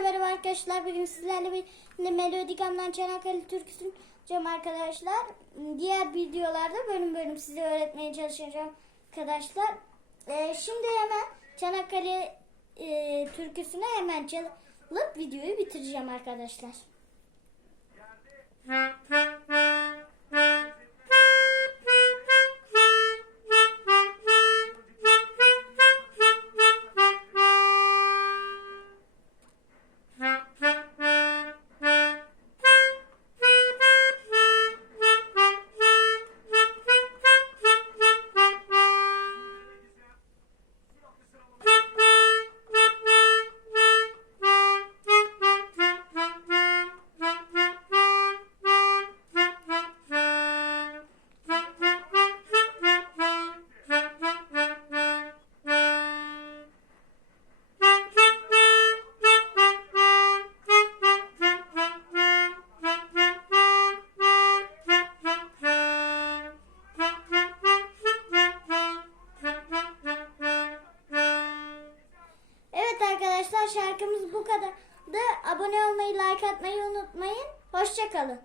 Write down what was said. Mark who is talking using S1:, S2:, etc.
S1: Merhaba arkadaşlar. Bugün sizlerle bir Melodigam'dan Çanakkale türküsünü çalacağım arkadaşlar. Diğer videolarda bölüm bölüm size öğretmeye çalışacağım arkadaşlar. Ee, şimdi hemen Çanakkale e, türküsünü hemen çalıp videoyu bitireceğim arkadaşlar. Arkadaşlar şarkımız bu kadar. Da abone olmayı, like atmayı unutmayın. Hoşçakalın.